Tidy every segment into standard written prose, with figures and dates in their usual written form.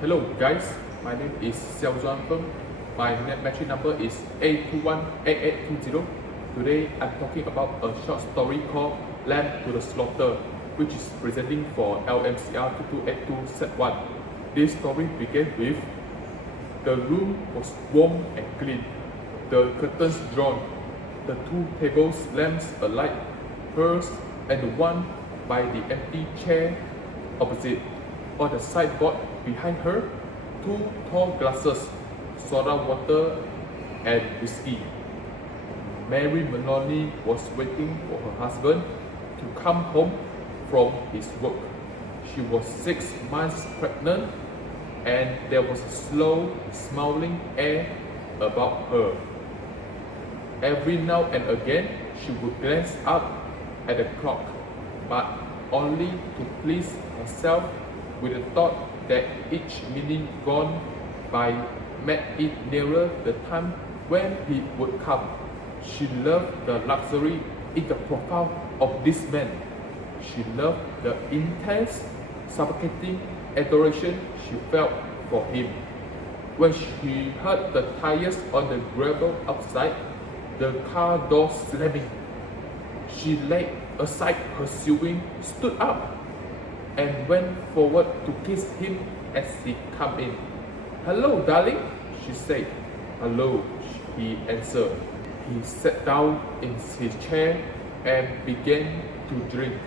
Hello guys, my name is Xuan Feng. My matching number is A218820. Today I'm talking about a short story called Lamb to the Slaughter, which is presenting for LMCR2282-SET. This story began with: the room was warm and clean, the curtains drawn, the two tables lamps alight, hers and the one by the empty chair opposite. On the sideboard behind her, two tall glasses, soda water and whiskey. Mary Maloney was waiting for her husband to come home from his work. She was 6 months pregnant and there was a slow, smiling air about her. Every now and again, she would glance up at the clock, but only to please herself with the thought that each minute gone by made it nearer the time when he would come. She loved the luxury in the profile of this man. She loved the intense, suffocating adoration she felt for him. When she heard the tires on the gravel outside, the car door slamming, she laid aside her sewing, stood up, and went forward to kiss him as he came in. "Hello, darling," she said. "Hello," he answered. He sat down in his chair and began to drink.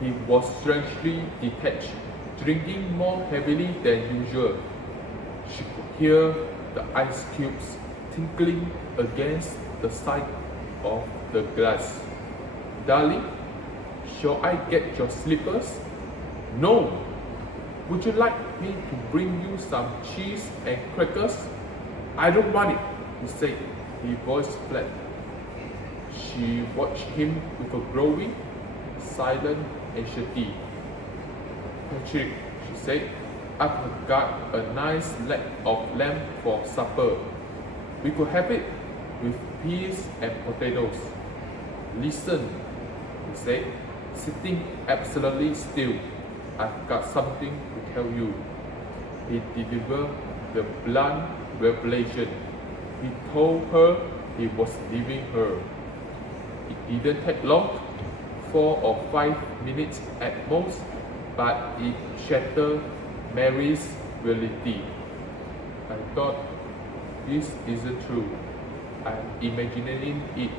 He was strangely detached, drinking more heavily than usual. She could hear the ice cubes tinkling against the side of the glass. "Darling, shall I get your slippers?" "No." "Would you like me to bring you some cheese and crackers?" "I don't want it," he said, his voice flat. She watched him with a growing, silent anxiety. "Patrick," she said, "I've got a nice leg of lamb for supper. We could have it with peas and potatoes." "Listen," he said, sitting absolutely still. "I've got something to tell you." He delivered the blunt revelation. He told her he was leaving her. It didn't take long, 4 or 5 minutes at most, but it shattered Mary's reality. "I thought this isn't true. I'm imagining it.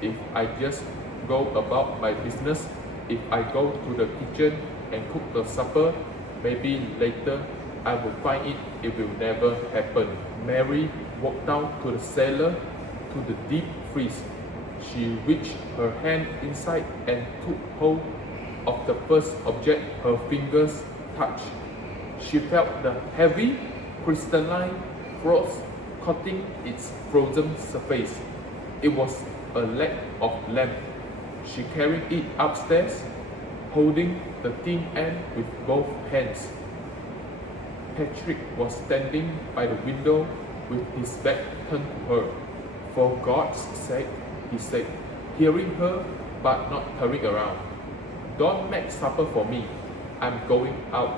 If I just go about my business, if I go to the kitchen and cook the supper, maybe later I will find it will never happen." Mary walked down to the cellar, to the deep freeze. She reached her hand inside and took hold of the first object her fingers touched. She felt the heavy, crystalline frost coating its frozen surface. It was a leg of lamb. She carried it upstairs, holding the thin end with both hands. Patrick was standing by the window with his back turned to her. "For God's sake," he said, hearing her but not turning around, "don't make supper for me. I'm going out."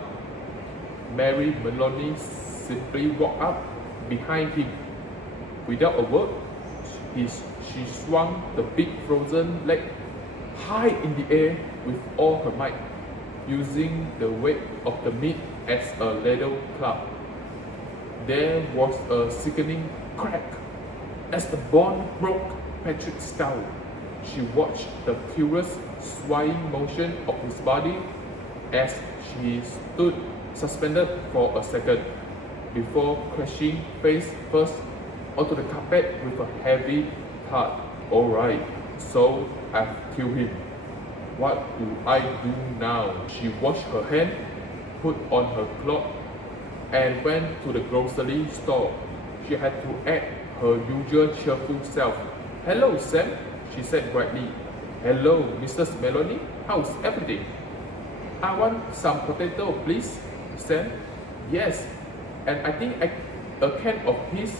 Mary Maloney simply walked up behind him. Without a word, she swung the big frozen leg high in the air with all her might, using the weight of the meat as a ladle club. There was a sickening crack as the bone broke Patrick's skull. She watched the curious swaying motion of his body as she stood suspended for a second, before crashing face first onto the carpet with a heavy thud. "All right, so I've killed him. What do I do now?" She washed her hand, put on her cloak, and went to the grocery store. She had to act her usual cheerful self. "Hello, Sam," she said brightly. "Hello, Mrs. Maloney. How's everything?" "I want some potato, please." "Sam?" "Yes, and I think a can of peas.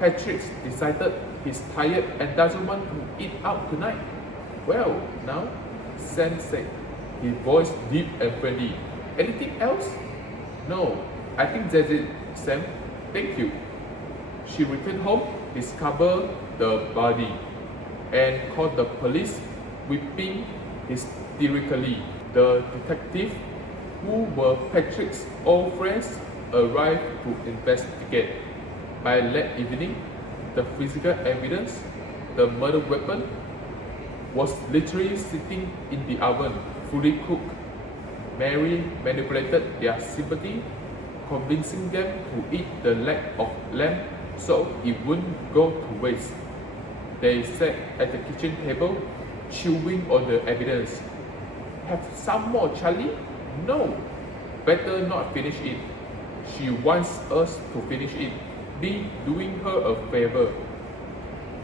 Patrick decided he's tired and doesn't want to eat out tonight." "Well, now," Sam said, his voice deep and friendly. "Anything else?" "No, I think that's it, Sam. Thank you. She returned home, discovered the body, and called the police, weeping hysterically. The detective, who were Patrick's old friends, arrived to investigate. By late evening, the physical evidence, the murder weapon, was literally sitting in the oven, fully cooked. Mary manipulated their sympathy, convincing them to eat the leg of lamb so it wouldn't go to waste. They sat at the kitchen table, chewing on the evidence. Have some more, Charlie? No, better not finish it. She wants us to finish it. Be doing her a favor.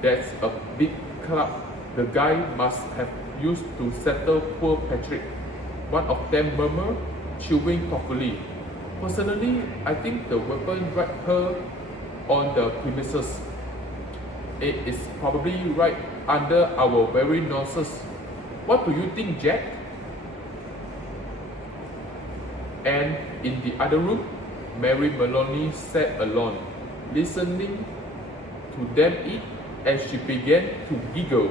That's a big club the guy must have used to settle poor Patrick. One of them murmured, chewing thoughtfully. Personally, I think the weapon right her on the premises. It is probably right under our very noses. What do you think, Jack? And in the other room, Mary Maloney sat alone, listening to them eat, and she began to giggle.